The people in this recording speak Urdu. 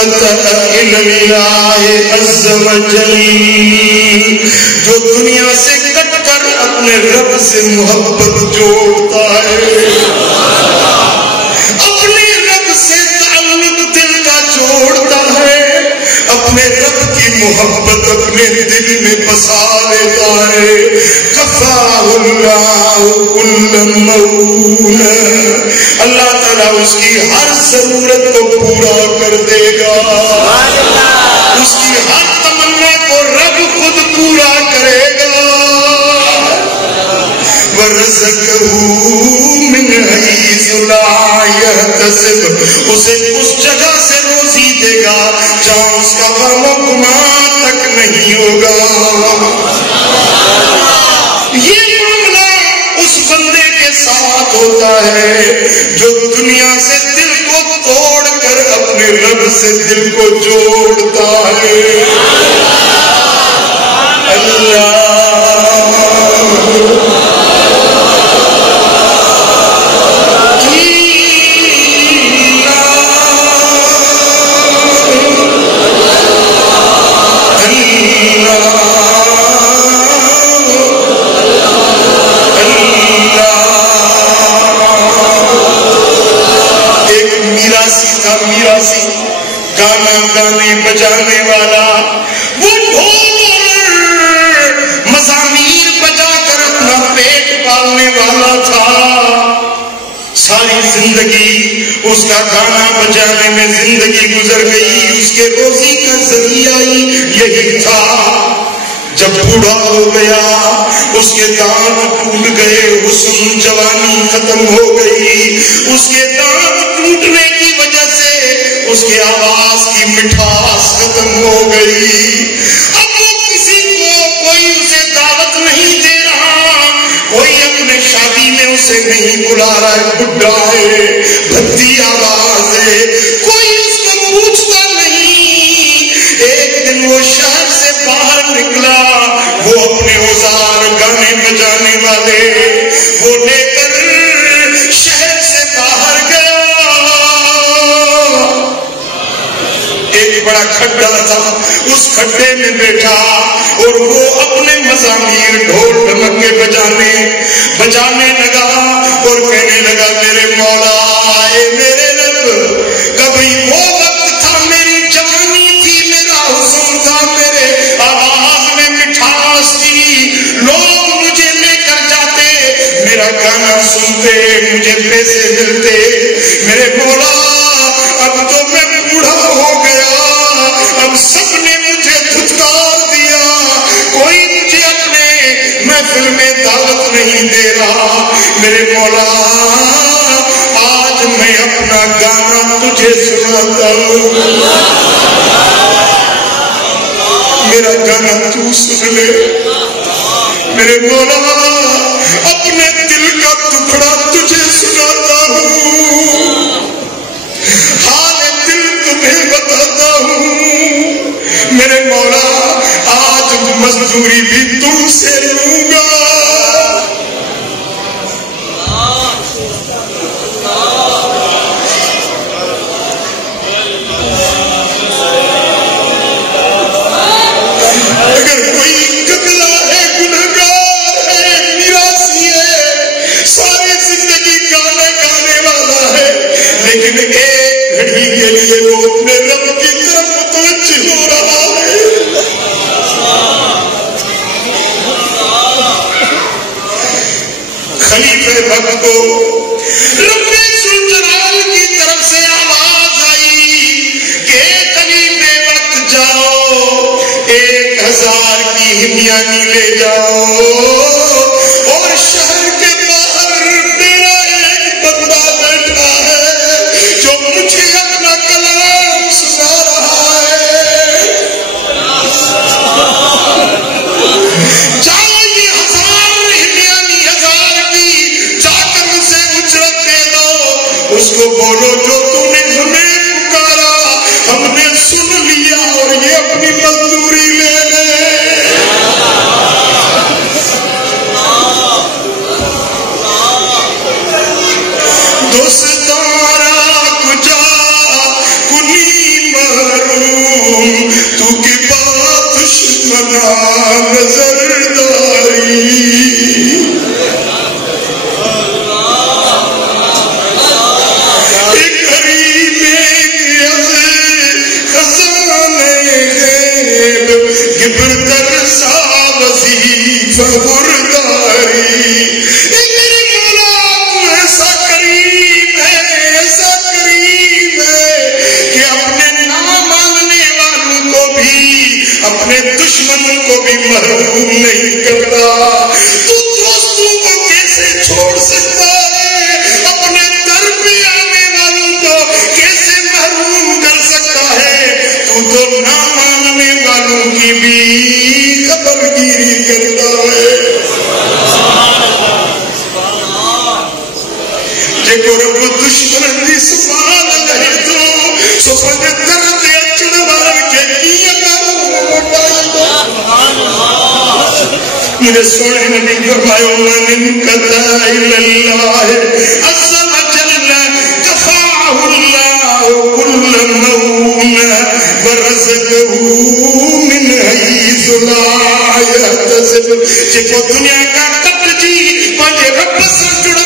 إلى الله عز وجل، جو دنیا سے کٹ کر اپنے رب سے محبت جوڑتا ہے، اپنے رب سے تعلق دل کا جوڑتا ہے، اپنے رب کی محبت اپنے دل میں بسا لیتا ہے، کفاہ اللہ کل مولا، اللہ تعالیٰ اس کی ہر ضرورت کو پورا کر دے گا، اس کی ہر تمنا کو رب خود پورا کرے گا، وَرَزَقَهُ مِنْ حَيْثُ لَا يَحْتَسِبُ، اسے اس جگہ سے روزی دے گا جہاں اس کا وہم و گمان تک نہیں ہوگا۔ یہ معاملہ اس بندے کے ساتھ ہوتا ہے جو دنیا سے دل کو توڑ کر اپنے رب سے دل کو جوڑتا ہے۔ اللہ گانا گانے بجانے والا، وہ ڈھول اور مزامیر بجا کر اپنا پیٹ پالنے والا تھا، ساری زندگی اس کا گانا بجانے میں زندگی گزر گئی، اس کے روزی کا ذریعہ ہی یہی تھا۔ جب بوڑھا ہو گیا، اس کے دانت ٹوٹ گئے، حسن جوانی ختم ہو گئی، اس کے دانت ٹوٹنے کی وجہ سے اس کی آواز کی مٹھاس ختم ہو گئی، اب وہ کسی کو کوئی اسے دعوت نہیں دے رہا، کوئی اپنے شادی میں اسے نہیں بلا رہا ہے، بڈھا ہے، بھدی آواز ہے، کوئی اس کو پوچھتا نہیں۔ ایک دن وہ شہر سے باہر نکلا، وہ اپنے اوزار گانے بجانے والے وہ لے کر شہر سے باہر گیا۔ ایک بڑا کھڈا تھا، اس کھڈے میں بیٹھا اور وہ اپنے مزامیر ڈھول ڈھمکے بجانے لگا اور کہنے لگا، میرے مولا اے میرے رب، کبھی وہ وقت تھا، میری جوانی تھی، میرا حسن تھا، میرے آواز میں مٹھاس تھی، لوگ مجھے لے کر جاتے، میرا گانا سنتے، مجھے پیسے ملتے، میرے مولا اب تو میں بوڑھا ہو گیا، اب سب نے مجھے دھتکار دیا، کوئی مجھے اپنے محفل میں دعوت نہیں دے رہا، میرے مولا آج میں اپنا گانا تجھے سناتا ہوں، میرا گانا تو سن لے، میرے مولا اپنے دل کا ٹکڑا تجھے سناتا ہوں، حال دل تمہیں بتاتا ہوں، میرے مولا آج مزدوری بھی تم سے لوں گا۔ اگر کوئی قتلہ ہے، گنہگار ہے، میراثی ہے، ساری زندگی گانے گانے والا ہے، لیکن ایک گھڑی کے لیے وہ اپنے رب کی طرف متوجہ ہو رہا ہے، خلیفہ وقت کو رب ذوالجلال کی طرف سے آواز آئی کہ خلیفہ وقت جاؤ، 1000 کی ہمیانی لے جاؤ اور شہر کے باہر میرا ایک بندہ بیٹھا ہے جو مجھے اپنا کلام سنا رہا ہے، جاؤ یہ 1000 ہمیانی 1000 کی جا کر اسے اجرت دے دو، اس کو بولو جو تم نے ہمیں پکارا ہم نے سن لیا اور یہ اپنی مزدوری لے لے۔ نظرداری ایک غریب خزانے غیب گبر ترسا وظیفہ برداری میرے مولا ایسا کریم ہے کہ اپنے نام ماننے والوں کو بھی اپنے دشمنوں کو بھی محروم نہیں کرتا تو دوستوں کو کیسے چھوڑ سکتا ہے اپنے در پہ آنے والوں کو کیسے محروم کر سکتا ہے تو نہ ماننے والوں کی بھی خبر گیری کرتا ہے جے کو رب دشمن دی سبحان اللہ تو سبحان درد اچھڑ مار کے کیا میرے سونے نبی فرمایا من انقطع الی اللہ عز وجل کفاہ اللہ کل مون ورزقہ من حیث لا یحتسب جے کو دنیا کا کٹ جی پنجے رب سے جڑ